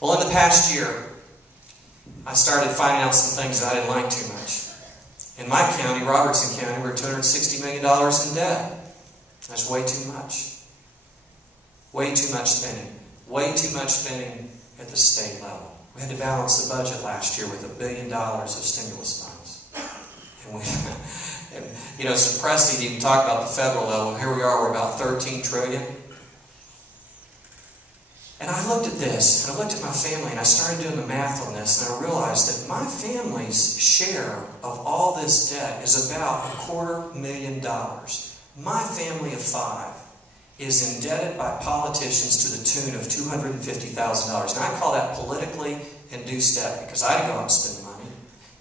Well, in the past year, I started finding out some things that I didn't like too much. In my county, Robertson County, we're $260 million in debt. That's way too much. Way too much spending. Way too much spending at the state level. We had to balance the budget last year with $1 billion of stimulus funds. And it's depressing to even talk about the federal level. Here we are, we're about $13 trillion. And I looked at this, and I looked at my family, and I started doing the math on this, and I realized that my family's share of all this debt is about $250,000. My family of 5 is indebted by politicians to the tune of $250,000. And I call that politically induced debt, because I didn't go out and spend the money.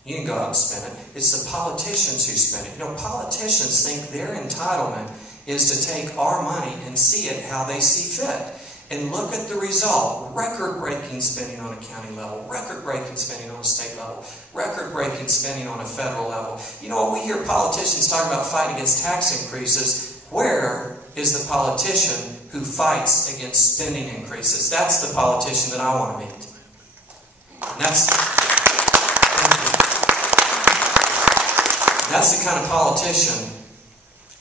You didn't go out and spend it. It's the politicians who spend it. Politicians think their entitlement is to take our money and see it how they see fit. And look at the result. Record-breaking spending on a county level, record-breaking spending on a state level, record-breaking spending on a federal level. When we hear politicians talk about fighting against tax increases, where is the politician who fights against spending increases? That's the politician that I want to meet. And that's the kind of politician.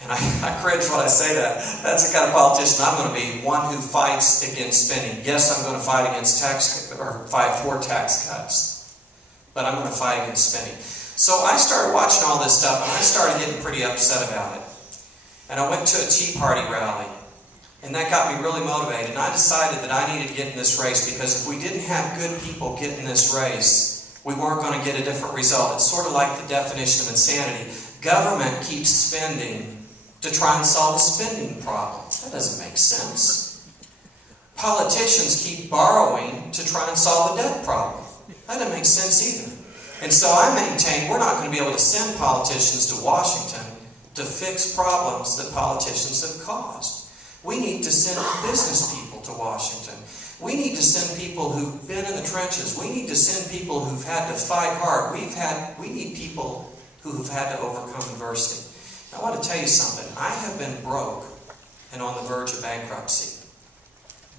And I cringe when I say that. That's the kind of politician I'm going to be, one who fights against spending. Yes, I'm going to fight against fight for tax cuts, but I'm going to fight against spending. So I started watching all this stuff, and I started getting pretty upset about it. And I went to a Tea Party rally, and that got me really motivated. And I decided that I needed to get in this race, because if we didn't have good people get in this race, we weren't going to get a different result. It's sort of like the definition of insanity. Government keeps spending to try and solve a spending problem. That doesn't make sense. Politicians keep borrowing to try and solve a debt problem. That doesn't make sense either. And so I maintain we're not going to be able to send politicians to Washington to fix problems that politicians have caused. We need to send business people to Washington. We need to send people who've been in the trenches. We need to send people who've had to fight hard. We need people who've had to overcome adversity. I want to tell you something. I have been broke and on the verge of bankruptcy.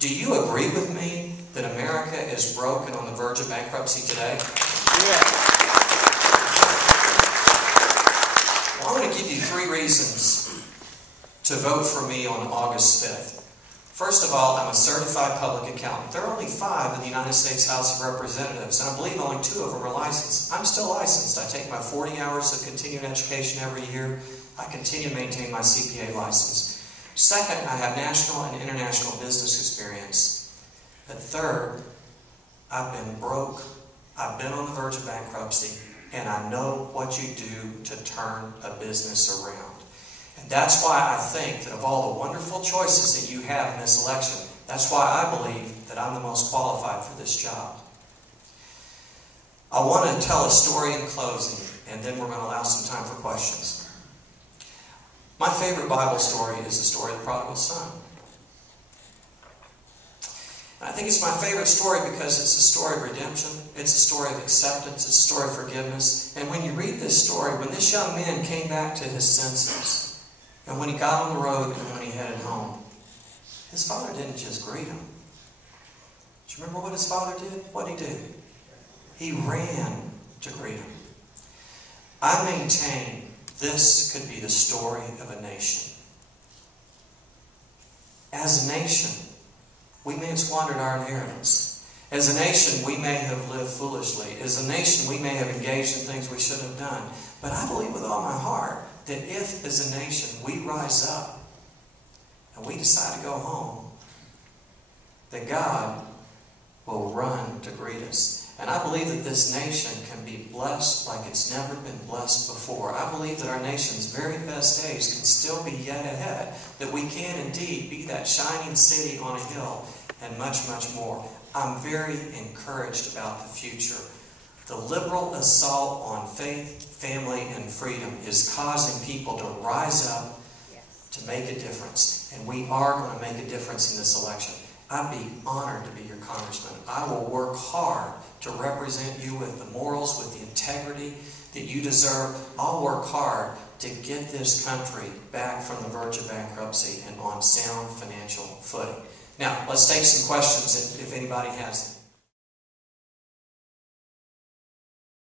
Do you agree with me that America is broke and on the verge of bankruptcy today? Yeah. Well, I'm going to give you 3 reasons to vote for me on August 5th. First of all, I'm a certified public accountant. There are only 5 in the United States House of Representatives, and I believe only 2 of them are licensed. I'm still licensed. I take my 40 hours of continuing education every year. I continue to maintain my CPA license. Second, I have national and international business experience. But third, I've been broke, I've been on the verge of bankruptcy, and I know what you do to turn a business around. And that's why I think that of all the wonderful choices that you have in this election, that's why I believe that I'm the most qualified for this job. I want to tell a story in closing, and then we're going to allow some time for questions. My favorite Bible story is the story of the prodigal son. And I think it's my favorite story because it's a story of redemption. It's a story of acceptance. It's a story of forgiveness. And when you read this story, when this young man came back to his senses, and when he got on the road and when he headed home, his father didn't just greet him. Do you remember what his father did? What did he do? He ran to greet him. I maintain this could be the story of a nation. As a nation, we may have squandered our inheritance. As a nation, we may have lived foolishly. As a nation, we may have engaged in things we shouldn't have done. But I believe with all my heart that if, as a nation, we rise up and we decide to go home, that God will run to greet us. And I believe that this nation can be blessed like it's never been blessed before. I believe that our nation's very best days can still be yet ahead. That we can indeed be that shining city on a hill and much, much more. I'm very encouraged about the future. The liberal assault on faith, family, and freedom is causing people to rise up to make a difference. And we are going to make a difference in this election. I'd be honored to be your congressman. I will work hard to represent you with the morals, with the integrity that you deserve. I'll work hard to get this country back from the verge of bankruptcy and on sound financial footing. Now, let's take some questions if anybody has them.